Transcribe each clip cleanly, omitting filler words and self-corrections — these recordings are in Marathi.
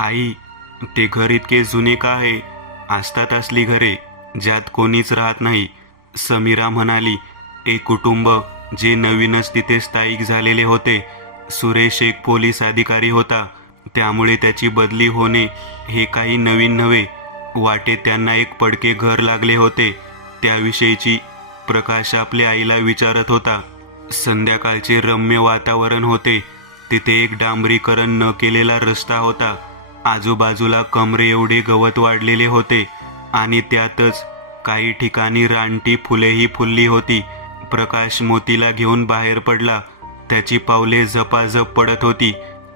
आई, ते घर इतके जुने का आहे? असतात असली घरे ज्यात कोणीच राहत नाही. समीरा म्हणाली. एक कुटुंब जे नवीनच तिथे स्थायिक झालेले होते. सुरेश एक पोलीस अधिकारी होता, त्यामुळे त्याची बदली होणे हे काही नवीन नव्हे. वाटेत त्यांना एक पडके घर लागले होते. त्याविषयीची प्रकाश आपल्या आईला विचारत होता. संध्याकाळचे रम्य वातावरण होते. तिथे एक डांबरीकरण न केलेला रस्ता होता. आजूबाजूला कमरे एवढे गवत वाढलेले होते आणि त्यातच काही ठिकाणी रानटी फुलेही फुलली होती. प्रकाश मोतीला घेऊन बाहेर पडला. त्याची पावले झपाझप पडत होती.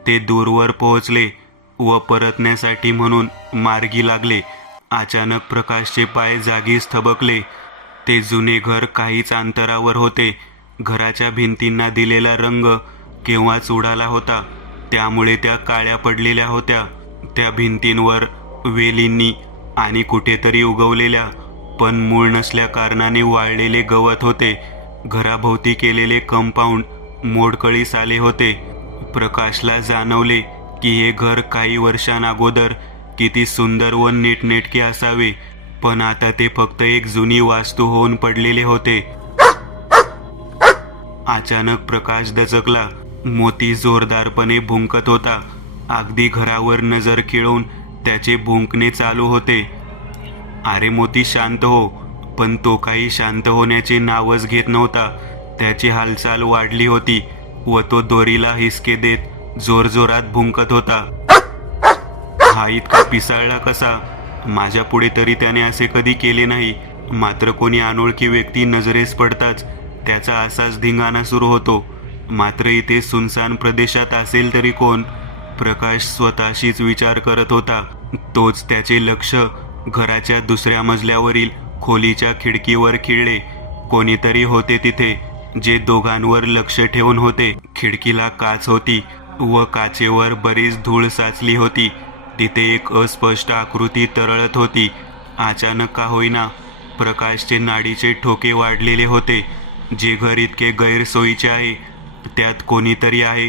ते दूरवर पोहोचले व परतण्यासाठी म्हणून मार्गी लागले. अचानक प्रकाशचे पाय जागीच थबकले. ते जुने घर काहीच अंतरावर होते. घराच्या भिंतींना दिलेला रंग केव्हाच उडाला होता, त्यामुळे त्या काळ्या पडलेल्या होत्या. त्या भिंतींवर वेलींनी आणि कुठेतरी उगवलेल्या पण मूळ नसल्या कारणाने वाळलेले गवत होते. घराभोवती केलेले कंपाऊंड मोडकळीस आले होते. प्रकाशला जाणवले की हे घर काही वर्षांअगोदर किती सुंदर व नीटनेटके असावे, पण आता ते फक्त एक जुनी वास्तू होऊन पडलेले होते. अचानक प्रकाश दचकला. मोती जोरदारपणे भुंकत होता. अगदी घरावर नजर खिळून त्याचे भुंकणे चालू होते. अरे मोती, शांत हो. पण तो काही शांत होण्याचे नावच घेत नव्हता. त्याची हालचाल वाढली होती व तो दोरीला हिसके देत जोरजोरात भुंकत होता. हा इतका पिसाळला कसा? माझ्या पुढे तरी त्याने असे कधी केले नाही. मात्र कोणी अनोळखी व्यक्ती नजरेस पडताच त्याचा असाच धिंगाणा सुरू होतो. मात्र इथे सुनसान प्रदेशात असेल तरी कोण? प्रकाश स्वतःशीच विचार करत होता. तोच त्याचे लक्ष घराच्या दुसऱ्या मजल्यावरील खोलीच्या खिडकीवर खिळले. कोणीतरी होते तिथे, जे दोघांवर लक्ष ठेवून होते. खिडकीला काच होती व काचेवर बरीच धूळ साचली होती. तिथे एक अस्पष्ट आकृती तरळत होती. अचानक का होईना प्रकाशचे नाडीचे ठोके वाढलेले होते. जे घर इतके गैरसोयीचे आहे, त्यात कोणीतरी आहे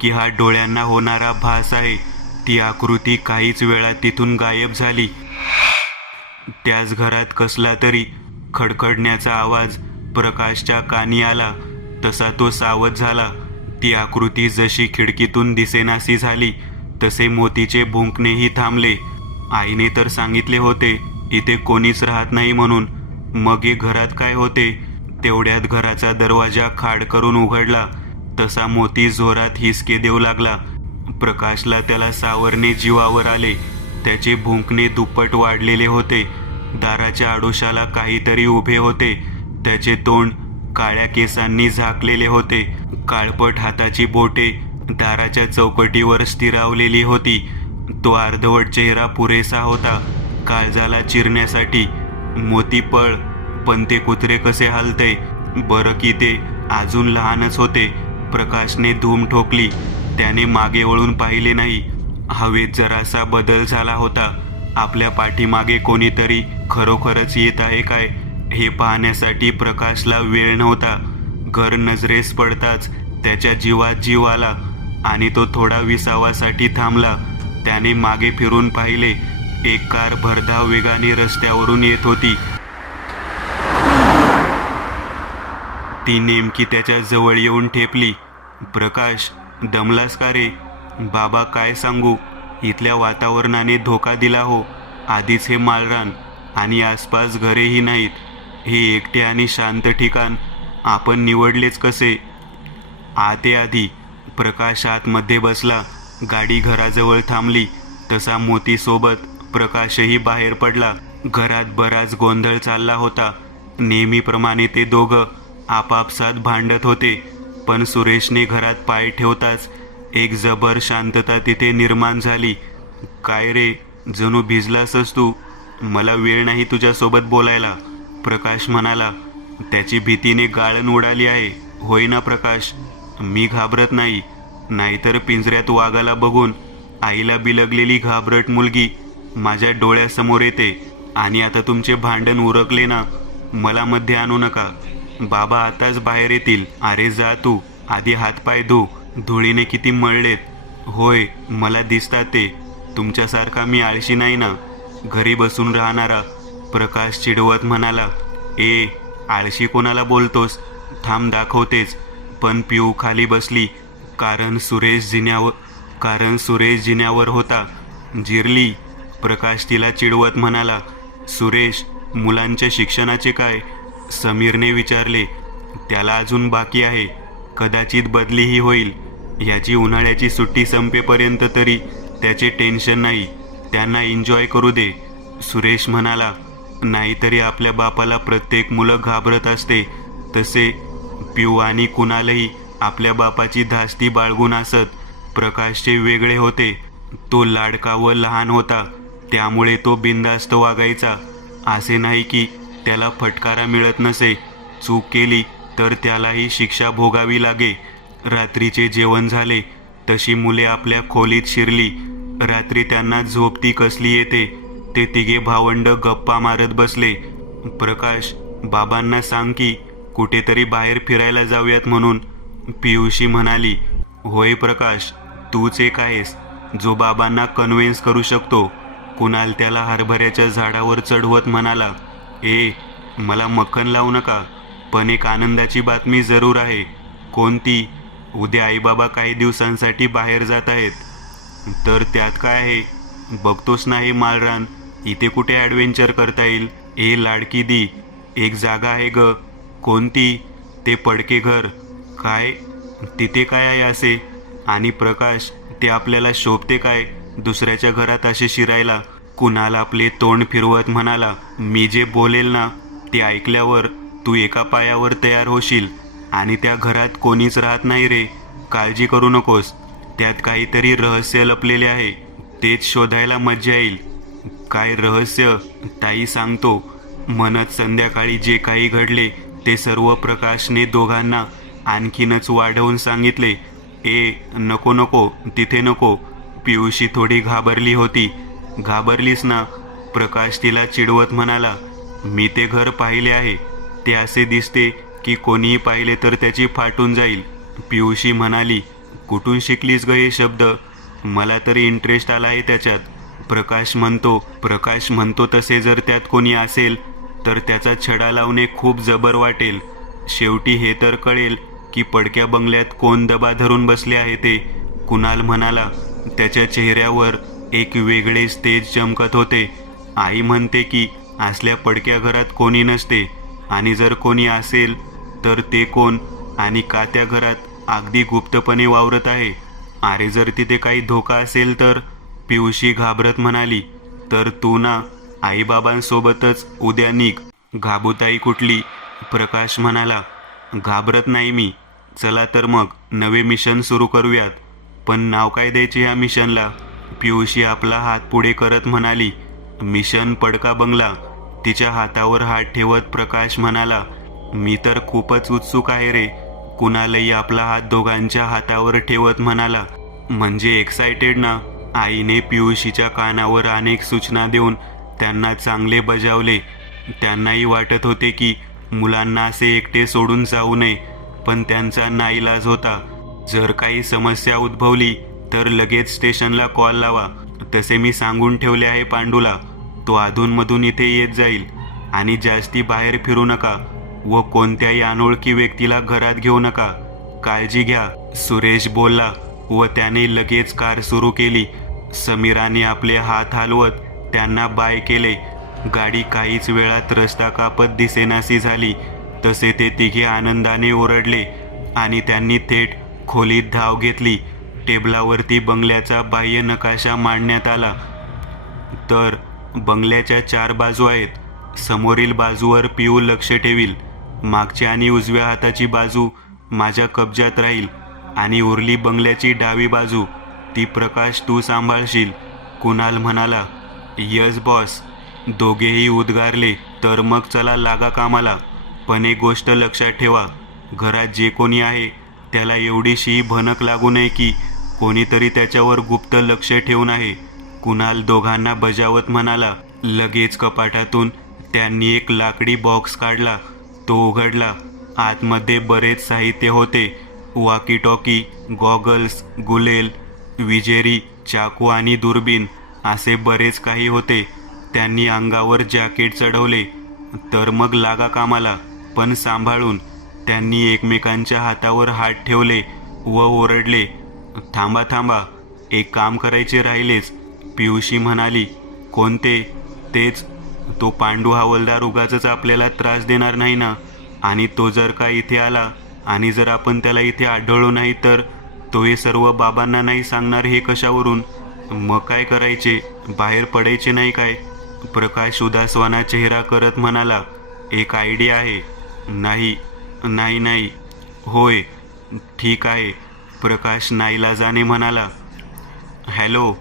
की हा डोळ्यांना होणारा भास आहे? ती आकृती काहीच वेळात तिथून गायब झाली. त्याच घरात कसला तरी खडखडण्याचा आवाज प्रकाशच्या कानी आला. तसा तो सावध झाला. ती आकृती जशी खिडकीतून दिसेनाशी झाली, तसे मोतीचे भुंकणेही थांबले. आईने तर सांगितले होते इथे कोणीच राहत नाही म्हणून. मग हे घरात काय होते? तेवढ्यात घराचा दरवाजा खाड करून उघडला. तसा मोती जोरात हिसके देऊ लागला. प्रकाशला त्याला सावरणे जीवावर आले. त्याचे भुंकणे दुप्पट वाढलेले होते. दाराच्या आडोशाला काहीतरी उभे होते. त्याचे तोंड काळ्या केसांनी झाकलेले होते. काळपट हाताची बोटे दाराच्या चौकटीवर स्थिरावलेली होती. तो अर्धवट चेहरा पुरेसा होता काळजाला चिरण्यासाठी. मोती, पळ. पण ते कुत्रे कसे हलते? बरं की ते अजून लहानच होते. प्रकाशने धूम ठोकली. त्याने मागे वळून पाहिले नाही. हवेत जरासा बदल झाला होता. आपल्या पाठीमागे कोणीतरी खरोखरच येत आहे काय हे पाहण्यासाठी प्रकाशला वेळ नव्हता. घर नजरेस पडताच त्याच्या जीवात जीव आला आणि तो थोडा विसावासाठी थांबला. त्याने मागे फिरून पाहिले. एक कार भरधाव वेगाने रस्त्यावरून येत होती. ती नेमकी त्याच्या जवळ येऊन ठेपली. प्रकाश, दमलास का रे? बाबा, काय सांगू, इथल्या वातावरणाने धोका दिला हो. आधीच हे माळरान आणि आसपास घरेही नाहीत. हे एकटे आणि शांत ठिकाण आपण निवडलेच कसे? आते आधी प्रकाश आतमध्ये बसला. गाडी घराजवळ थांबली. तसा मोतीसोबत प्रकाशही बाहेर पडला. घरात बराच गोंधळ चालला होता. नेहमीप्रमाणे ते दोघं आपापसात भांडत होते. पण सुरेशने घरात पाय ठेवताच एक जबर शांतता तिथे निर्माण झाली. काय रे, जणू भिजलासच तू. मला वेळ नाही तुझ्यासोबत बोलायला, प्रकाश म्हणाला. त्याची भीतीने गाळण उडाली आहे. होय ना प्रकाश? मी घाबरत नाही. नाहीतर पिंजऱ्यात वाघाला बघून आईला बिलगलेली घाबरट मुलगी माझ्या डोळ्यासमोर येते. आणि आता तुमचे भांडण उरकले ना, मला मध्ये आणू नका. बाबा आताच बाहेर येतील. अरे जा तू, आधी हातपाय धु. धुळीने किती मळलेत. होय, मला दिसतात ते. तुमच्यासारखा मी आळशी नाही ना, घरी बसून राहणारा. प्रकाश चिडवत म्हणाला. ए, आळशी कोणाला बोलतोस? थांब दाखवतेच. पण पिऊ खाली बसली, कारण सुरेश जिन्यावर होता. जिरली. प्रकाश तिला चिडवत म्हणाला. सुरेश, मुलांच्या शिक्षणाचे काय? समीरने विचारले. त्याला अजून बाकी आहे, कदाचित बदलीही होईल. याची उन्हाळ्याची सुट्टी संपेपर्यंत तरी त्याचे टेन्शन नाही. त्यांना एन्जॉय करू दे. सुरेश म्हणाला. नाहीतरी आपल्या बापाला प्रत्येक मुलं घाबरत असते तसे पिऊ आणि कुणालही आपल्या बापाची धास्ती बाळगून असत. प्रकाशचे वेगळे होते. तो लाडका व लहान होता, त्यामुळे तो बिनधास्त वागायचा. असे नाही की त्याला फटकारा मिळत नसे. चूक केली तर त्यालाही शिक्षा भोगावी लागे. रात्रीचे जेवण झाले तशी मुले आपल्या खोलीत शिरली. रात्री त्यांना झोप ती कसली येते. ते तिघे भावंड गप्पा मारत बसले. प्रकाश, बाबांना सांग की कुठेतरी बाहेर फिरायला जाऊयात म्हणून. पियुषी म्हणाली. होय प्रकाश, तूच एक आहेस जो बाबांना कन्व्हिन्स करू शकतो. कुणाल त्याला हरभऱ्याच्या झाडावर चढवत म्हणाला. ए, मला मक्खन लावू नका, पण एक आनंदाची बातमी जरूर आहे. कोणती? उद्या आईबाबा काही दिवसांसाठी बाहेर जात आहेत. तर त्यात काय आहे? बघतोस नाही माळरान, इथे कुठे ॲडव्हेंचर करता येईल? ए लाडकी दी, एक जागा आहे ग. कोणती? ते पडके घर. काय? तिथे काय आहे असे? आणि प्रकाश, ते आपल्याला शोभते काय दुसऱ्याच्या घरात असे शिरायला? कुणाल आपले तोंड फिरवत म्हणाला. मी जे बोलेल ना ते ऐकल्यावर तू एका पायावर तयार होशील. आणि त्या घरात कोणीच राहत नाही रे. काळजी करू नकोस. त्यात काहीतरी रहस्य लपलेले आहे. तेच शोधायला मज्जा येईल. काय रहस्य? ताई सांगतो. म्हणत संध्याकाळी जे काही घडले ते सर्व प्रकाशने दोघांना आणखीनच वाढवून सांगितले. ए, नको नको, तिथे नको. पियुषी थोडी घाबरली होती. घाबरलीस ना? प्रकाश तिला चिडवत म्हणाला. मी ते घर पाहिले आहे. ते असे दिसते की कोणीही पाहिले तर त्याची फाटून जाईल. पियुषी म्हणाली. कुठून शिकलीस ग हे शब्द? मला तरी इंटरेस्ट आला आहे त्याच्यात. प्रकाश म्हणतो तसे जर त्यात कोणी असेल तर त्याचा छडा लावणे खूप जबर वाटेल. शेवटी हे तर कळेल की पडक्या बंगल्यात कोण दबा धरून बसले आहे ते. कुणाल म्हणाला. त्याच्या चेहऱ्यावर एक वेगळेच तेज चमकत होते. आई म्हणते की असल्या पडक्या घरात कोणी नसते, आणि जर कोणी असेल तर ते कोण आणि का त्या घरात अगदी गुप्तपणे वावरत आहे? अरे, जर तिथे काही धोका असेल तर? पियुषी घाबरत म्हणाली. तर तू ना आईबाबांसोबतच उद्या निघ. घाबुताई कुठली? प्रकाश म्हणाला. घाबरत नाही मी. चला तर मग नवे मिशन सुरू करूयात. पण नाव काय द्यायचे या मिशनला? पियुषी आपला हात पुढे करत म्हणाली. मिशन पडका बंगला. तिच्या हातावर हात ठेवत प्रकाश म्हणाला. मी तर खूपच उत्सुक आहे रे. कुणालही आपला हात दोघांच्या हातावर ठेवत म्हणाला. म्हणजे एक्सायटेड ना? आईने पियुषीच्या कानावर अनेक सूचना देऊन त्यांना चांगले बजावले. त्यांनाही वाटत होते की मुलांना असे एकटे सोडून जाऊ नये, पण त्यांचा नाईलाज होता. जर काही समस्या उद्भवली तर लगेच स्टेशनला कॉल लावा. तसे मी सांगून ठेवले आहे पांडूला. तो अधूनमधून इथे येत जाईल. आणि जास्ती बाहेर फिरू नका व कोणत्याही अनोळखी व्यक्तीला घरात घेऊ नका. काळजी घ्या. सुरेश बोलला व त्याने लगेच कार सुरू केली. समीराने आपले हात हलवत त्यांना बाय केले. गाडी काहीच वेळात रस्ता कापत दिसेनाशी झाली. तसे ते तिघे आनंदाने ओरडले आणि त्यांनी थेट खोलीत धाव घेतली. टेबलावरती बंगल्याचा बाह्य नकाशा मांडण्यात आला. तर बंगल्याच्या 4 बाजू आहेत. समोरील बाजूवर पिऊ लक्ष ठेवील. मागच्या आणि उजव्या हाताची बाजू माझ्या कब्जात राहील आणि उरली बंगल्याची डावी बाजू ती प्रकाश तू सांभाळशील. कुणाल म्हणाला. Yes boss. दोघेही उद्गारले. तर मग चला लागा कामाला. पण एक गोष्ट लक्षात ठेवा, घरात जे कोणी आहे त्याला एवढीशी भनक लागू नये की कोणीतरी त्याच्यावर गुप्त लक्ष ठेवून आहे. कुणाल दोघांना बजावत म्हणाला. लगेच कपाटातून त्यांनी एक लाकडी बॉक्स काढला. तो उघडला. आतमध्ये बरेच साहित्य होते. वॉकी टॉकी, गॉगल्स, गुलेल, विजेरी, चाकू आणि दुर्बीण. असे बरेच काही होते. त्यांनी अंगावर जॅकेट चढवले. तर मग लागा कामाला, पण सांभाळून. त्यांनी एकमेकांच्या हातावर हात ठेवले व ओरडले, थांबा थांबा, एक काम करायचे राहिलेच. पियुषी म्हणाली, कोणते? तेच, तो पांडू हवालदार उगाचच आपल्याला त्रास देणार नाही ना? आणि तो जर का इथे आला आणि जर आपण त्याला इथे आढळलो नाही तर तो हे सर्व बाबांना नाही सांगणार हे कशावरून? मग काय करायचे? बाहेर पडायचे नाही काय? प्रकाश उदासवाना चेहरा करत म्हणाला, एक आयडिया आहे. नाही नाही नाही. होय, ठीक आहे. प्रकाश नाईलाजाने म्हणाला, हॅलो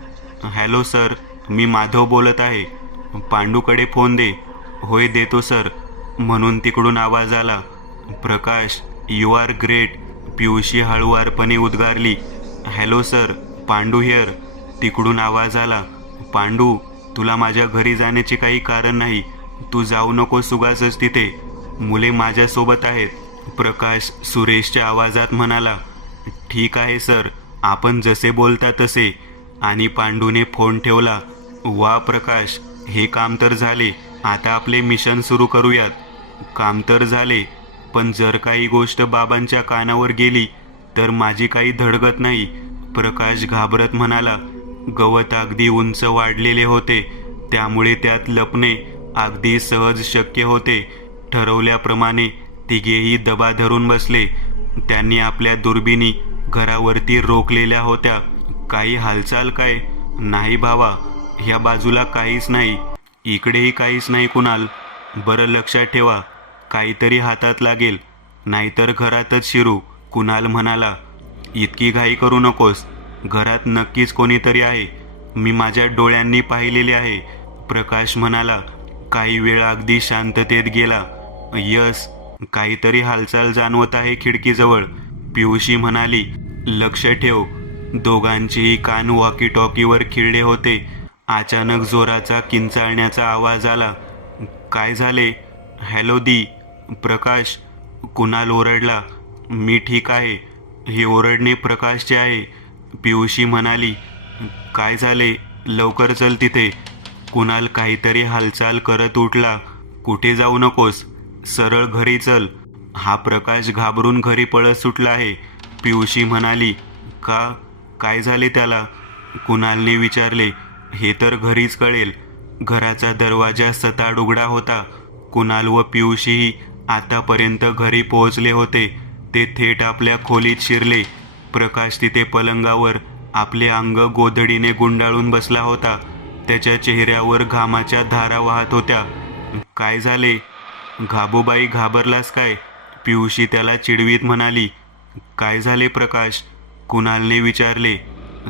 हॅलो सर, मी माधव बोलत आहे. पांडूकडे फोन दे. होय देतो सर, म्हणून तिकडून आवाज आला. Prakash, you are great, Piyushi हळुवारपणे उद्गारली. Hello sir, Pandu here. तिकडून आवाज आला, पांडू, तुला माझ्या घरी जाण्याचे काही कारण नाही. तू जाऊ नकोस उगाचच तिथे. मुले माझ्यासोबत आहेत. प्रकाश सुरेशच्या आवाजात म्हणाला, ठीक आहे सर, आपण जसे बोलता तसे. आणि पांडूने फोन ठेवला. वा प्रकाश, हे काम तर झाले. आता आपले मिशन सुरू करूयात. काम तर झाले, पण जर काही गोष्ट बाबांच्या कानावर गेली तर माझी काही धडगत नाही. प्रकाश घाबरत म्हणाला. गवत अगदी उंच वाढलेले होते, त्यामुळे त्यात लपणे अगदी सहज शक्य होते. ठरवल्याप्रमाणे तिघेही दबा धरून बसले. त्यांनी आपल्या दुर्बिणी घरावरती रोखलेल्या होत्या. काही हालचाल काय? नाही भावा, ह्या बाजूला काहीच नाही. इकडेही काहीच नाही कुणाल. बरं लक्षात ठेवा, काहीतरी हातात लागेल, नाहीतर घरातच शिरू. कुणाल म्हणाला, इतकी घाई करू नकोस. घरात नक्कीच कोणीतरी आहे. मी माझ्या डोळ्यांनी पाहिलेले आहे. प्रकाश म्हणाला. काही वेळ अगदी शांततेत गेला. यस, काहीतरी हालचाल जाणवत आहे खिडकीजवळ. पियुषी म्हणाली, लक्ष ठेव. दोघांचेही कान वॉकी टॉकीवर खिळले होते. अचानक जोराचा किंचाळण्याचा आवाज आला. काय झाले? हॅलो दी. प्रकाश, कुणाल ओरडला. मी ठीक आहे. हे ओरडणे प्रकाशचे आहे. पियुषी म्हणाली, काय झाले? लवकर चल तिथे. कुणाल काहीतरी हालचाल करत उठला. कुठे जाऊ नकोस, सरळ घरी चल. हा प्रकाश घाबरून घरी पळत सुटला आहे. पियुषी म्हणाली, का? काय झाले त्याला? कुणालने विचारले. हे तर घरीच कळेल. घराचा दरवाजा सताड उघडा होता. कुणाल व पियुषीही आतापर्यंत घरी पोहोचले होते. ते थेट आपल्या खोलीत शिरले. प्रकाश तिथे पलंगावर आपले अंग गोधडीने गुंडाळून बसला होता. त्याच्या चेहऱ्यावर घामाच्या धारा वाहत होत्या. काय झाले? घाबूबाई, घाबरलास काय? पियुषी त्याला चिडवीत म्हणाली. काय झाले प्रकाश? कुणालने विचारले.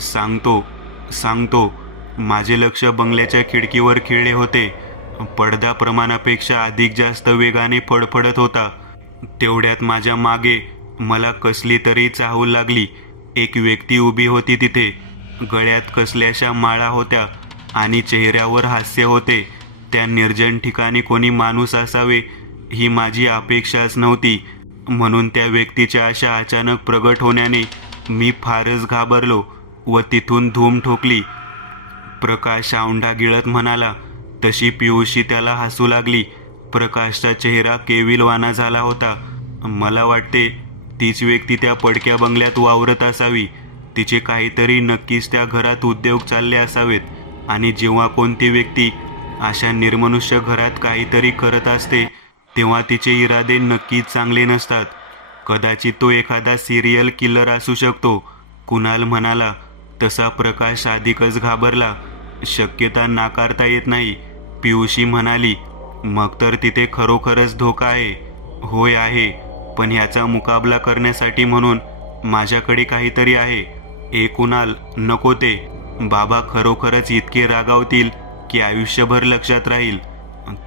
सांगतो. माझे लक्ष बंगल्याच्या खिडकीवर खिळले होते. पडदा प्रमाणापेक्षा अधिक जास्त वेगाने फडफडत होता. तेवढ्यात माझ्या मागे मला कसली तरी चाहूल लागली. एक व्यक्ती उभी होती तिथे. गळ्यात कसल्याशा माळा होत्या आणि चेहऱ्यावर हास्य होते. त्या निर्जन ठिकाणी कोणी माणूस असावे ही माझी अपेक्षाच नव्हती. म्हणून त्या व्यक्तीच्या अशा अचानक प्रगट होण्याने मी फारच घाबरलो व तिथून धूम ठोकली. प्रकाश औंढा गिळत म्हणाला. तशी पियुषी त्याला हसू लागली. प्रकाशचा चेहरा केविलवाना झाला होता. मला वाटते तीच व्यक्ती त्या पडक्या बंगल्यात वावरत असावी. तिचे काहीतरी नक्कीच त्या घरात उद्योग चालले असावेत. आणि जेव्हा कोणती व्यक्ती अशा निर्मनुष्य घरात काहीतरी करत असते तेव्हा तिचे इरादे नक्कीच चांगले नसतात. कदाचित तो एखादा सिरियल किलर असू शकतो. कुणाल म्हणाला. तसा प्रकाश अधिकच घाबरला. शक्यता नाकारता येत नाही. पियुषी म्हणाली, मग तर तिथे खरोखरच धोका आहे. होय आहे, पण ह्याचा मुकाबला करण्यासाठी म्हणून माझ्याकडे काहीतरी आहे. ए कुणाल, नको ते. बाबा खरोखरच इतके रागावतील की आयुष्यभर लक्षात राहील.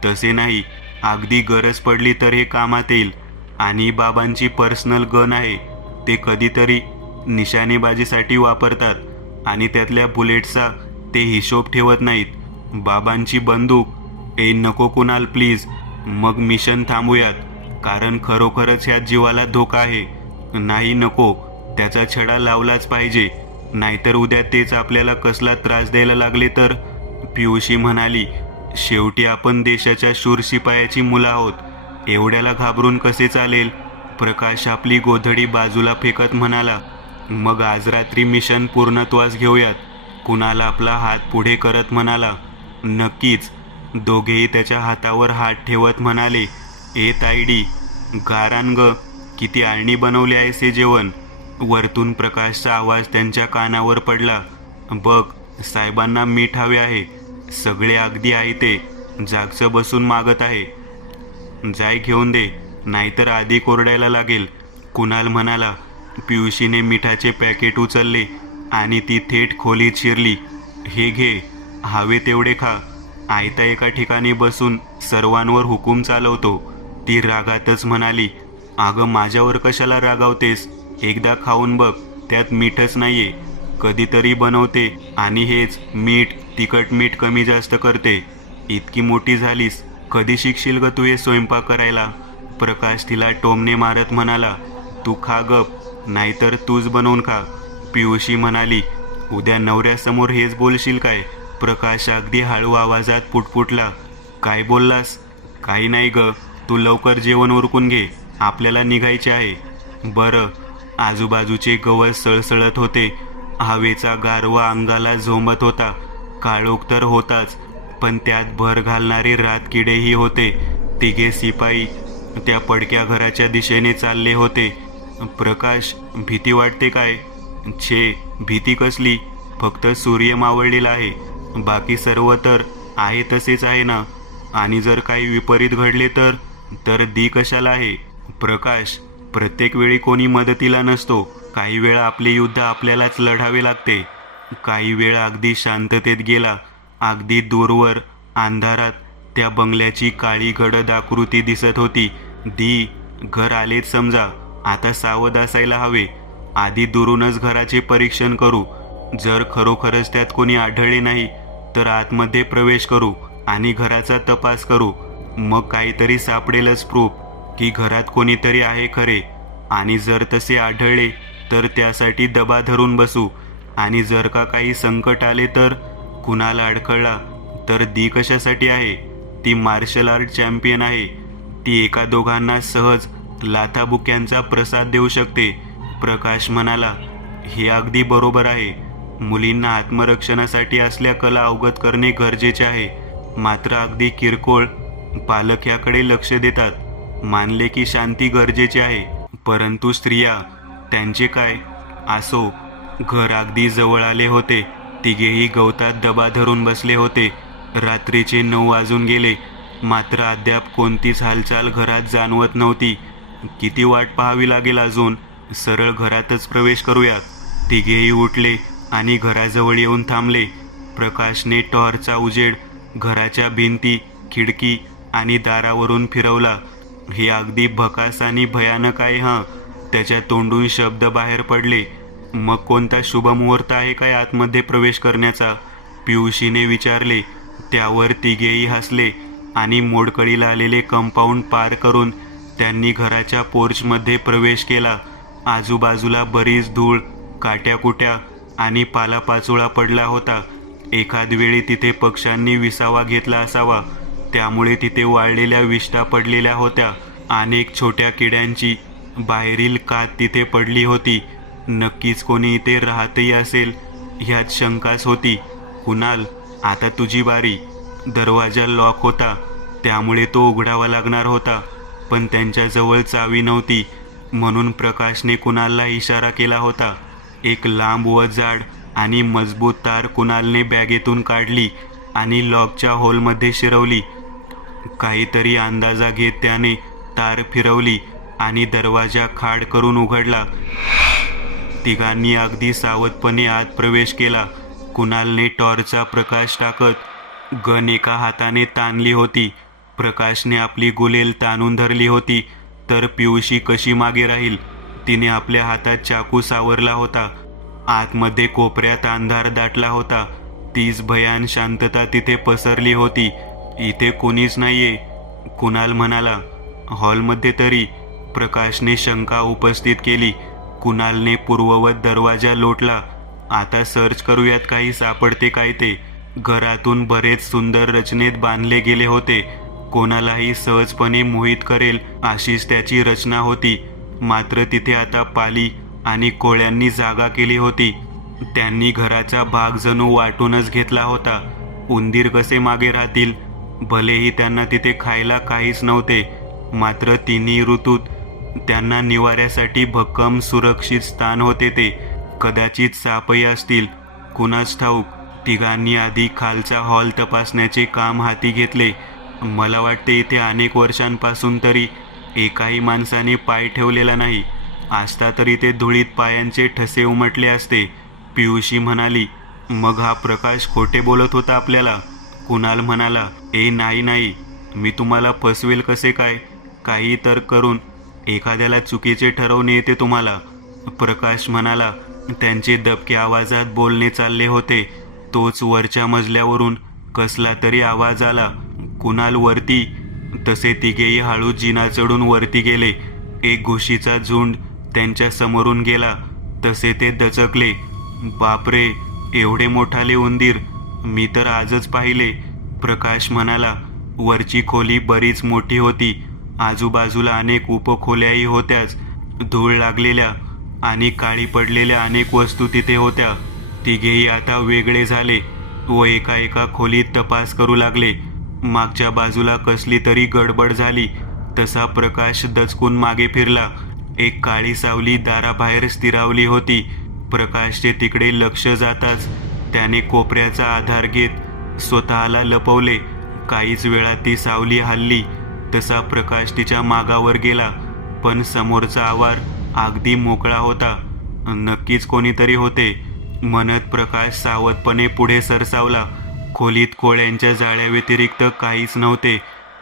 तसे नाही, अगदी गरज पडली तर हे कामात येईल. आणि बाबांची पर्सनल गन आहे. ते कधीतरी निशाणेबाजीसाठी वापरतात आणि त्यातल्या बुलेट्सचा ते हिशोब ठेवत नाहीत. बाबांची बंदूक. ए नको कुणाल प्लीज. मग मिशन थांबूयात, कारण खरोखरच ह्या जीवाला धोका आहे. नाही नको, त्याचा छडा लावलाच पाहिजे. नाहीतर उद्या तेच आपल्याला कसला त्रास द्यायला लागले तर. पियुषी म्हणाली, शेवटी आपण देशाच्या शूर शिपायाची मुलं आहोत, एवढ्याला घाबरून कसे चालेल? प्रकाश आपली गोधडी बाजूला फेकत म्हणाला, मग आज रात्री मिशन पूर्णत्वास घेऊयात. कुणाल आपला हात पुढे करत म्हणाला, नक्कीच. दोघेही त्याच्या हातावर हात ठेवत म्हणाले, ए तायडी, गार आण ग, किती आळणी बनवले आहेस हे जेवण. वरतून प्रकाशचा आवाज त्यांच्या कानावर पडला, बघ, साहेबांना मीठ हवे आहे. सगळे अगदी आहे ते जागचं बसून मागत आहे. जाय घेऊन दे, नाहीतर आधी कोरडायला लागेल. कुणाल म्हणाला. पियुषीने मिठाचे पॅकेट उचलले आणि ती थेट खोलीत शिरली. हे घे, हवे तेवढे खा. आयता एका ठिकाणी बसून सर्वांवर हुकूम चालवतो. ती रागातच म्हणाली, अगं माझ्यावर कशाला रागावतेस? एकदा खाऊन बघ, त्यात मीठच नाहीये. कधीतरी बनवते आणि हेच मीठ तिखट मीठ कमी जास्त करते. इतकी मोठी झालीस, कधी शिकशील ग तू हे स्वयंपाक करायला? प्रकाश तिला टोमणे मारत म्हणाला, तू खा गप, नाहीतर तूच बनवून खा. पियुषी म्हणाली, उद्या नवऱ्यासमोर हेच बोलशील काय? प्रकाश अगदी हळू आवाजात पुटपुटला, काय बोललास? काही नाही ग, तू लवकर जेवण उरकून घे, आपल्याला निघायचे आहे. बरं. आजूबाजूचे गवत सळसळत होते. हवेचा गारवा अंगाला झोंबत होता. काळोख तर होताच, पण त्यात भर घालणारे रातकिडेही होते. तिघे शिपाई त्या पडक्या घराच्या दिशेने चालले होते. प्रकाश, भीती वाटते काय? छे, भीती कसली? फक्त सूर्य मावळलेला आहे, बाकी सर्व तर आहे तसेच आहे ना. आणि जर काही विपरीत घडले तर दी कशाला आहे? प्रकाश, प्रत्येक वेळी कोणी मदतीला नसतो. काही वेळा आपले युद्ध आपल्यालाच लढावे लागते. काही वेळ अगदी शांततेत गेला. अगदी दूरवर अंधारात त्या बंगल्याची काळी गडद आकृती दिसत होती. दी, घर आलेच समजा, आता सावध असायला हवे. आधी दुरूनच घराचे परीक्षण करू. जर खरोखरच त्यात कोणी आढळले नाही तर आतमध्ये प्रवेश करू आणि घराचा तपास करू. मग काहीतरी सापडेलच प्रूफ की घरात कोणीतरी आहे खरे. आणि जर तसे आढळले तर त्यासाठी दबा धरून बसू. आणि जर का काही संकट आले तर? कुणाला अडखळला तर दी कशासाठी आहे? ती मार्शल आर्ट चॅम्पियन आहे. ती एका दोघांना सहज लाथाबुक्यांचा प्रसाद देऊ शकते. प्रकाश म्हणाला, हे अगदी बरोबर आहे. मुलींना आत्मरक्षणासाठी असल्या कला अवगत करणे गरजेचे आहे. मात्र अगदी किरकोळ पालक याकडे लक्ष देतात. मानले की शांती गरजेची आहे, परंतु स्त्रिया, त्यांचे काय? असो. घर अगदी जवळ आले होते. तिघेही गवतात दबा धरून बसले होते. रात्रीचे 9 वाजून गेले, मात्र अद्याप कोणतीच हालचाल घरात जाणवत नव्हती. किती वाट पाहावी लागेल अजून? सरळ घरातच प्रवेश करूयात. तिघेही उठले आणि घराजवळ येऊन थांबले. प्रकाशने टॉर्चचा उजेड घराच्या भिंती, खिडकी आणि दारावरून फिरवला. हे अगदी भकास आणि भयानक आहे हं. त्याच्या तोंडून शब्द बाहेर पडले. मग कोणता शुभमुहूर्त आहे काय आतमध्ये प्रवेश करण्याचा? पियुषीने विचारले. त्यावर तिघेही हसले आणि मोडकळीला आलेले कंपाऊंड पार करून त्यांनी घराच्या पोर्चमध्ये प्रवेश केला. आजूबाजूला बरीच धूळ, काट्याकुट्या आणि पालापाचोळा पडला होता. एखाद वेळी तिथे पक्ष्यांनी विसावा घेतला असावा, त्यामुळे तिथे वाळलेल्या विष्ठा पडलेल्या होत्या. अनेक छोट्या किड्यांची बाहेरील कात तिथे पडली होती. नक्कीच कोणी इथे राहतही असेल ह्यात शंकाच होती. कुणाल, आता तुझी बारी. दरवाजा लॉक होता, त्यामुळे तो उघडावा लागणार होता, पण त्यांच्याजवळ चावी नव्हती. म्हणून प्रकाशने कुणालला इशारा केला होता. एक लांब व जाड आणि मजबूत तार कुणालने बॅगेतून काढली आणि लॉकच्या होलमध्ये शिरवली. काहीतरी अंदाजा घेत त्याने तार फिरवली आणि दरवाजा खाड करून उघडला. तिघांनी अगदी सावधपणे आत प्रवेश केला. कुणालने टॉर्चचा प्रकाश टाकत गन एका हाताने ताणली होती. प्रकाशने आपली गुलेल ताणून धरली होती, तर पियुषी कशी मागे राहील? तिने आपल्या हातात चाकू सावरला होता. आतमध्ये कोपऱ्यात अंधार दाटला होता. तीच भयान शांतता तिथे पसरली होती. इथे कोणीच नाहीये, कुणाल म्हणाला. हॉलमध्ये तरी? प्रकाशने शंका उपस्थित केली. कुणालने पूर्ववत दरवाजा लोटला. आता सर्च करूयात काही सापडते काय ते. घरातून बरेच सुंदर रचनेत बांधले गेले होते. कोणालाही सहजपणे मोहित करेल अशीच त्याची रचना होती. मात्र तिथे आता पाली आणि कोळ्यांनी जागा केली होती. त्यांनी घराचा भाग जणू वाटूनच घेतला होता. उंदीर कसे मागे राहतील? भलेही त्यांना तिथे खायला काहीच नव्हते, मात्र तिन्ही ऋतूत त्यांना निवाऱ्यासाठी भक्कम सुरक्षित स्थान होते. ते कदाचित सापही असतील, कुणाच ठाऊक. तिघांनी आधी खालचा हॉल तपासण्याचे काम हाती घेतले. मला वाटते इथे अनेक वर्षांपासून तरी एकाही माणसाने पाय ठेवलेला नाही. असता तरी ते धुळीत पायांचे ठसे उमटले असते. पियुषी म्हणाली. मग हा प्रकाश खोटे बोलत होता आपल्याला? कुणाल म्हणाला. नाही नाही, मी तुम्हाला फसवेल कसे काय? काही तर करून एखाद्याला चुकीचे ठरवणे येते तुम्हाला. प्रकाश म्हणाला. त्यांचे दबके आवाजात बोलणे चालले होते. तोच वरच्या मजल्यावरून कसला तरी आवाज आला. कुणाल वरती? तसे तिघेही हळू जिना चढून वरती गेले. एक घुशीचा झुंड त्यांच्या समोरून गेला तसे ते दचकले. बापरे, एवढे मोठाले उंदीर मी तर आजच पाहिले, प्रकाश म्हणाला. वरची खोली बरीच मोठी होती. आजूबाजूला अनेक उपखोल्याही होत्याच. धूळ लागलेल्या आणि काळी पडलेल्या अनेक वस्तू तिथे होत्या. तिघेही आता वेगळे झाले व एका खोलीत तपास करू लागले. मागच्या बाजूला कसली तरी गडबड झाली तसा प्रकाश दचकून मागे फिरला. एक काळी सावली दाराबाहेर स्थिरावली होती. प्रकाशचे तिकडे लक्ष जाताच त्याने कोपऱ्याचा आधार घेत स्वतःला लपवले. काहीच वेळात ती सावली हलली तसा प्रकाश तिच्या मागावर गेला. पण समोरचा आवार अगदी मोकळा होता. नक्कीच कोणीतरी होते म्हणत प्रकाश सावधपणे पुढे सरसावला. खोलीत कोळ्यांच्या जाळ्या व्यतिरिक्त काहीच नव्हते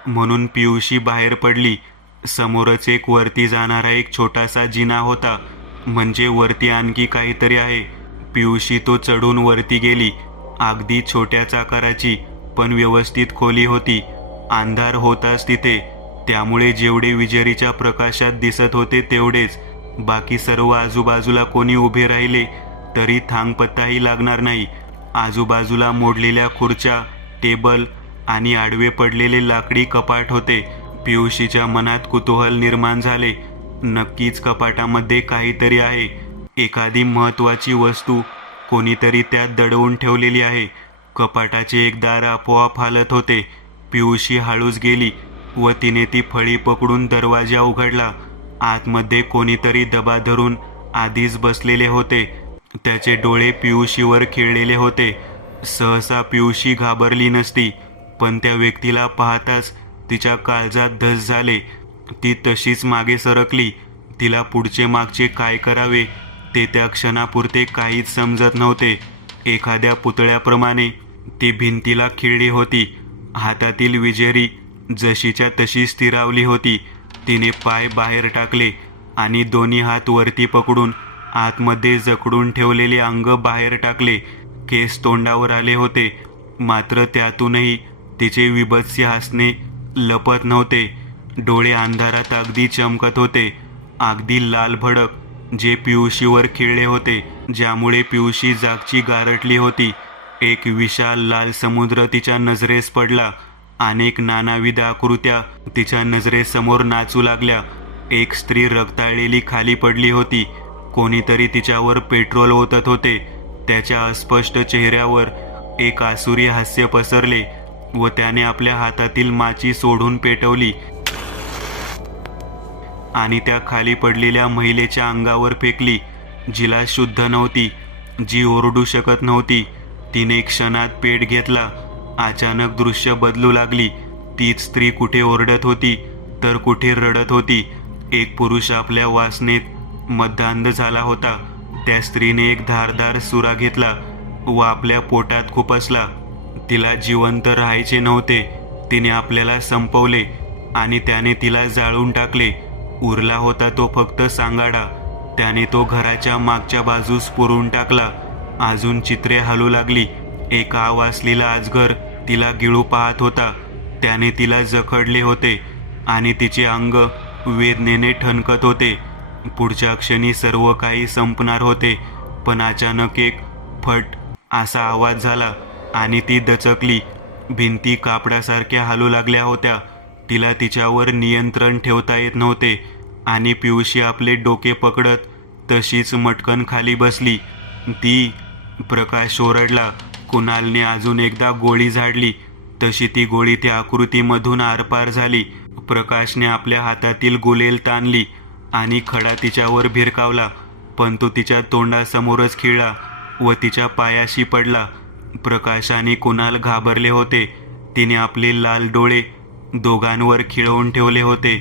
म्हणून पियुषी बाहेर पडली. समोरच एक वरती जाणारा एक छोटासा जिना होता. म्हणजे वरती आणखी काहीतरी आहे. पियुषी तो चढून वरती गेली. अगदी छोट्याच आकाराची पण व्यवस्थित खोली होती. अंधार होताच तिथे, त्यामुळे जेवढे विजेरीच्या प्रकाशात दिसत होते तेवढेच. बाकी सर्व आजूबाजूला कोणी उभे राहिले तरी थांगपत्ताही लागणार नाही. आजूबाजूला मोडलेल्या खुर्च्या, टेबल आणि आडवे पडलेले लाकडी कपाट होते. पियुषीच्या मनात कुतूहल निर्माण झाले. नक्कीच कपाटामध्ये काहीतरी आहे. एखादी महत्त्वाची वस्तू कोणीतरी त्यात दडवून ठेवलेली आहे. कपाटाचे एक दार आपोआप हालत होते. पियुषी हळूच गेली व तिने ती फळी पकडून दरवाजा उघडला. आतमध्ये कोणीतरी दबा धरून आधीच बसलेले होते. त्याचे डोळे पियुषीवर खिळलेले होते. सहसा पियुषी घाबरली नसती, पण त्या व्यक्तीला पाहताच तिच्या काळजात धस झाले. ती तशीच मागे सरकली. तिला पुढचे मागचे काय करावे ते त्या क्षणापुरते काहीच समजत नव्हते. एखाद्या पुतळ्याप्रमाणे ती भिंतीला खिळली होती. हातातील विजेरी जशीच्या तशी स्थिरावली होती. तिने पाय बाहेर टाकले आणि दोन्ही हात वरती पकडून आतमध्ये जकडून ठेवलेले अंग बाहेर टाकले. केस तोंडावर आले होते, मात्र त्यातूनही तिचे विभत्स हसणे लपत नव्हते. डोळे अंधारात अगदी चमकत होते, अगदी लाल भडक, जे पियुषीवर खिळले होते, ज्यामुळे पियुषी जागची गारटली होती. एक विशाल लाल समुद्र तिच्या नजरेस पडला. अनेक नानाविध आकृत्या तिच्या नजरेसमोर नाचू लागल्या. एक स्त्री रक्ताळलेली खाली पडली होती. कोणीतरी तिच्यावर पेट्रोल ओतत होते. त्याच्या अस्पष्ट चेहऱ्यावर एक आसुरी हास्य पसरले व त्याने आपल्या हातातील माची सोडून पेटवली आणि त्या खाली पडलेल्या महिलेच्या अंगावर फेकली, जिला शुद्ध नव्हती, जी ओरडू शकत नव्हती. तिने क्षणात पेट घेतला. अचानक दृश्य बदलू लागली. तीच स्त्री कुठे ओरडत होती तर कुठे रडत होती. एक पुरुष आपल्या वासनेत मद्दांध झाला होता. त्या स्त्रीने एक धारदार सुरा घेतला व आपल्या पोटात खुपसला. तिला जिवंत राहायचे नव्हते. तिने आपल्याला संपवले आणि त्याने तिला जाळून टाकले. उरला होता तो फक्त सांगाडा. त्याने तो घराच्या मागच्या बाजूस पुरून टाकला. अजून चित्रे हलू लागली. एक आवासलेला अजगर तिला गिळू पाहत होता. त्याने तिला जखडले होते आणि तिचे अंग वेदनेने ठणकत होते. पुढच्या क्षणी सर्व काही संपणार होते, पण अचानक एक फट असा आवाज झाला आणि ती दचकली. भिंती कापडासारख्या हलू लागल्या होत्या. तिला तिच्यावर नियंत्रण ठेवता येत नव्हते आणि पियुषी आपले डोके पकडत तशीच मटकन खाली बसली. ती प्रकाश ओरडला. कुणालने अजून एकदा गोळी झाडली. तशी ती गोळी त्या आकृतीमधून आरपार झाली. प्रकाशने आपल्या हातातील गुलेल ताणली आणि खडा तिच्यावर भिरकावला, पण तो तिच्या तोंडासमोरच खिळला व तिच्या पायाशी पडला. प्रकाश आणि कुणाल घाबरले होते. तिने आपले लाल डोळे दोघांवर खिळवून ठेवले होते,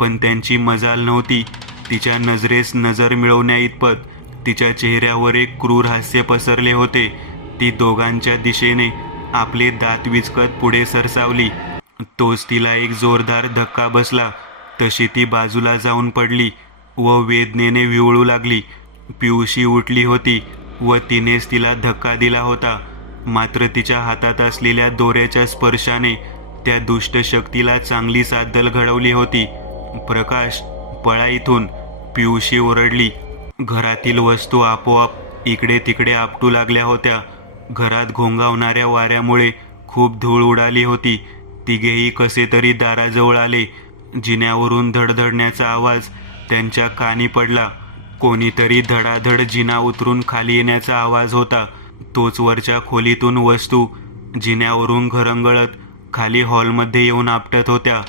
पण त्यांची मजाल नव्हती. तिच्या नजरेस नजर मिळवण्या इतपत तिच्या चेहऱ्यावर एक क्रूर हास्य पसरले होते. ती दोघांच्या दिशेने आपले दात विचकत पुढे सरसावली. तोच तिला एक जोरदार धक्का बसला. तशी ती बाजूला जाऊन पडली व वेदनेने विवळू लागली. पियुषी उठली होती व तिनेच तिला धक्का दिला होता. मात्र तिच्या हातात असलेल्या दोऱ्याच्या स्पर्शाने त्या दुष्ट शक्तीला चांगली साद्दल घडवली होती. प्रकाश, पळा इथून, पियुषी ओरडली. घरातील वस्तू आपोआप इकडे तिकडे आपटू लागल्या होत्या. घरात घोंगावणाऱ्या वाऱ्यामुळे खूप धूळ उडाली होती. तिघेही कसे तरी दाराजवळ आले. जिन्यावरून धडधडण्याचा आवाज त्यांच्या कानी पडला. कोणीतरी धडाधड जिना उतरून खाली येण्याचा आवाज होता. तोच वरच्या खोलीतून वस्तू जिन्यावरून घरंगळत खाली हॉलमध्ये येऊन आपटत होत्या.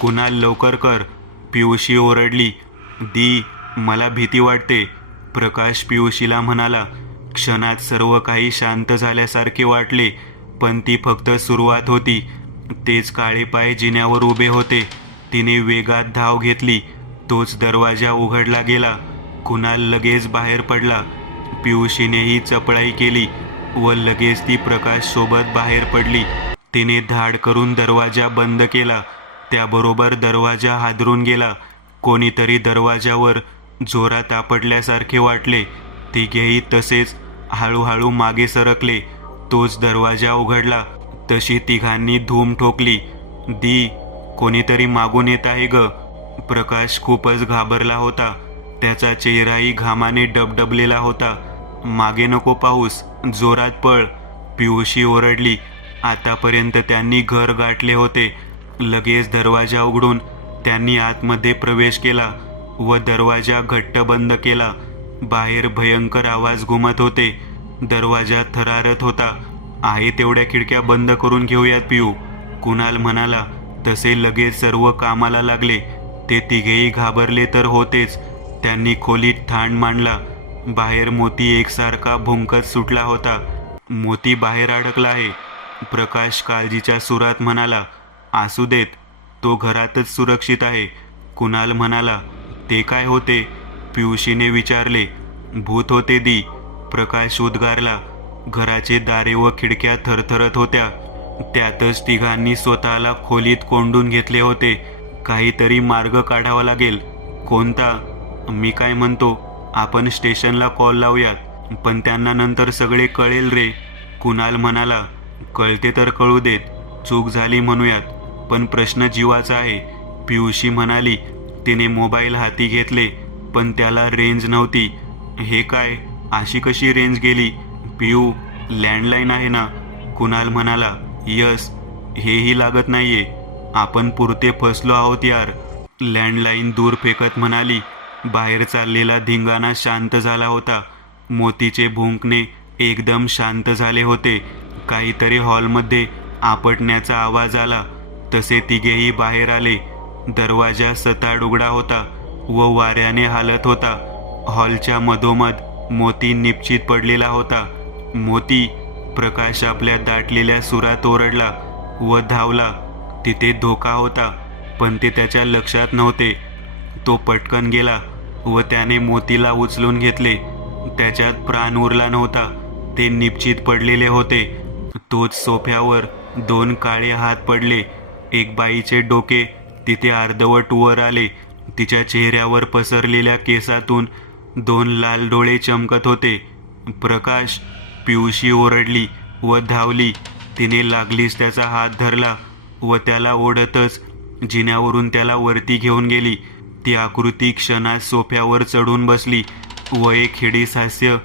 कुणाल, लवकर कर, पियुषी ओरडली. दी, मला भीती वाटते, प्रकाश पियुषीला म्हणाला. क्षणात सर्व काही शांत झाल्यासारखे वाटले, पण ती फक्त सुरुवात होती. तेच काळे पाय जिन्यावर उभे होते. तिने वेगात धाव घेतली. तोच दरवाजा उघडला गेला. कुणाल लगेच बाहेर पडला. पियुषीनेही चपळाई केली व लगेच ती प्रकाश सोबत बाहेर पडली. तिने धाड करून दरवाजा बंद केला. त्याबरोबर दरवाजा हादरून गेला. कोणीतरी दरवाजावर जोरात आपटल्यासारखे वाटले. तिघेही तसेच हळूहळू मागे सरकले. तोच दरवाजा उघडला. तशी तिघांनी धूम ठोकली. दी, कोणीतरी मागून येत आहे ग. प्रकाश खूपच घाबरला होता. त्याचा चेहराही घामाने डबडबलेला होता. मागे नको पाहूस, जोरात पळ, पियुषी ओरडली. आतापर्यंत त्यांनी घर गाठले होते. लगेच दरवाजा उघडून त्यांनी आतमध्ये प्रवेश केला व दरवाजा घट्ट बंद केला. बाहेर भयंकर आवाज घुमत होते. दरवाजा थरारत होता. आहे तेवढ्या खिडक्या बंद करून घेऊयात पियू, कुणाल म्हणाला. तसे लगेच सर्व कामाला लागले. ते तिघेही घाबरले तर होतेच. त्यांनी खोलीत ठाण मांडला. बाहेर मोती एकसारखा भुंकत सुटला होता. मोती बाहेर अडकला आहे, प्रकाश काळजीच्या सुरात म्हणाला. असू देत, तो घरातच सुरक्षित आहे, कुणाल म्हणाला. ते काय होते, पियुषीने विचारले. भूत होते दी, प्रकाश उद्गारला. घराचे दारे व खिडक्या थरथरत होत्या. त्यातच तिघांनी स्वतःला खोलीत कोंडून घेतले होते. काहीतरी मार्ग काढावा लागेल. कोणता? मी काय म्हणतो, आपण स्टेशनला कॉल लावूयात, पण त्यांना नंतर सगळे कळेल रे, कुणाल म्हणाला. कळते तर कळू देत, चूक झाली म्हणूयात, पण प्रश्न जीवाचा आहे, पियुषी म्हणाली. तिने मोबाईल हाती घेतले, पण त्याला रेंज नव्हती. हे काय, अशी कशी रेंज गेली? पियू, लँडलाईन आहे ना, कुणाल म्हणाला. यस, हेही लागत नाहीये, आपण पुरते फसलो आहोत यार, लँडलाईन दूर फेकत म्हणाली. बाहेर चाललेला धिंगाणा शांत झाला होता. मोतीचे भुंकणे एकदम शांत झाले होते. काहीतरी हॉलमध्ये आपटण्याचा आवाज आला. तसे तिघेही बाहेर आले. दरवाजा सताड उघडा होता व वाऱ्याने हालत होता. हॉलच्या मधोमध मोती निपचित पडलेला होता. मोती, प्रकाश आपल्या दाटलेल्या सुरात ओरडला व धावला. तिथे धोका होता, पण ते त्याच्या लक्षात नव्हते. तो पटकन गेला व त्याने मोतीला उचलून घेतले. त्याच्यात प्राण उरला नव्हता. ते निपचित पडलेले होते. तोच सोफ्यावर दोन काळे हात पडले. एक बाईचे डोके तिथे अर्धवट वर आले. तिच्या चेहऱ्यावर पसरलेल्या केसातून दोन लाल डोळे चमकत होते. प्रकाश, पियुषी ओरडली व धावली. तिने लागलीच त्याचा हात धरला व त्याला ओढतच जिन्यावरून त्याला वरती घेऊन गेली. ती आकृती क्षणात सोफ्यावर चढून बसली व एक हिडीस हास्य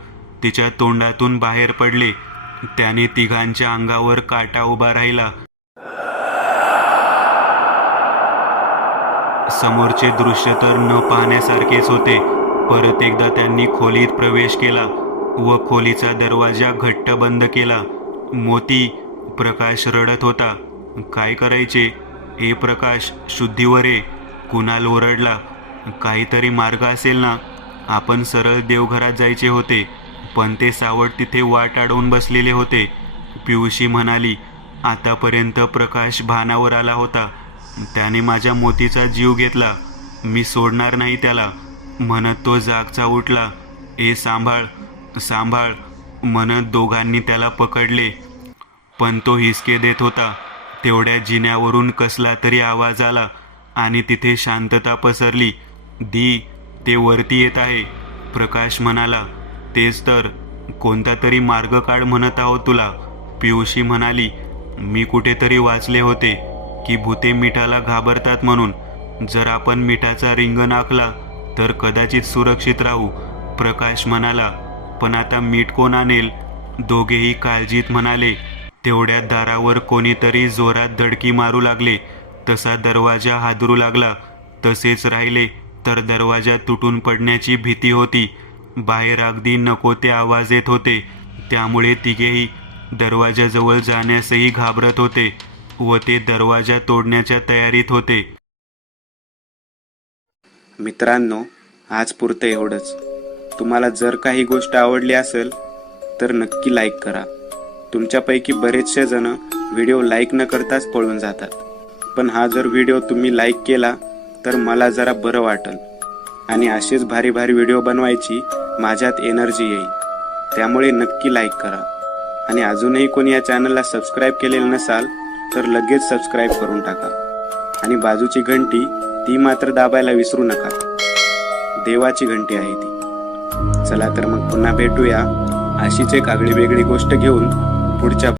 तिच्या तोंडातून बाहेर पडले. त्याने तिघांच्या अंगावर काटा उभा राहिला. समोरचे दृश्य तर न पाहण्यासारखेच होते. परत एकदा त्यांनी खोलीत प्रवेश केला व खोलीचा दरवाजा घट्ट बंद केला. मोती, प्रकाश रडत होता. काय करायचे? ए प्रकाश, शुद्धीवर ये, कुणाल ओरडला. काहीतरी मार्ग असेल ना? आपण सरळ देवघरात जायचे होते, पण ते सावट तिथे वाट अडवून बसलेले होते. पियुषी म्हणाली. आतापर्यंत प्रकाश भानावर आला होता. त्याने माझ्या मोतीचा जीव घेतला. मी सोडणार नाही त्याला, म्हणत तो जागचा उठला. ए सांभाळ, सांभाळ म्हणत दोघांनी त्याला पकडले, पण तो हिसके देत होता. तेवढ्या जिन्यावरून कसला तरी आवाज आला आणि तिथे शांतता पसरली. दी, ते वरती येत आहे, प्रकाश म्हणाला. तेच तर, कोणता तरी मार्ग काढ म्हणत आहोत तुला, पियुषी म्हणाली. मी कुठेतरी वाचले होते की भूते मिठाला घाबरतात म्हणून. जर आपण मिठाचा रिंगण आखला तर कदाचित सुरक्षित राहू, प्रकाश म्हणाला. पण आता मीठ कोण आणेल? दोघेही काळजीत म्हणाले. तेवढ्या दारावर कोणीतरी जोरात धडकी मारू लागले. तसा दरवाजा हादरू लागला. तसेच राहिले तर दरवाजा तुटून पडण्याची भीती होती. बाहेर अगदी नको ते आवाज येत होते. त्यामुळे तिघेही दरवाजाजवळ जाण्यासही घाबरत होते व ते दरवाजा तोडण्याच्या तयारीत होते. मित्रांनो, आज पुरतं एवढंच. तुम्हाला जर काही गोष्ट आवडली असेल तर नक्की लाईक करा. तुमच्यापैकी बरेचसे जण व्हिडिओ लाईक न करताच पळून जातात, पण हा जर व्हिडिओ तुम्ही लाईक केला तर मला जरा बरं वाटेल आणि असेच भारी भारी व्हिडिओ बनवायची माझ्यात एनर्जी येईल. त्यामुळे नक्की लाईक करा. आणि अजूनही कोणी या चॅनलला सबस्क्राईब केलेलं नसाल तर लगेच सबस्क्राईब करून टाका. आणि बाजूची घंटी ती मात्र दाबायला विसरू नका. देवाची घंटी आहे ती. चला तर मग पुन्हा भेटूया अशीच एक आगळी वेगळी गोष्ट घेऊन पुढच्या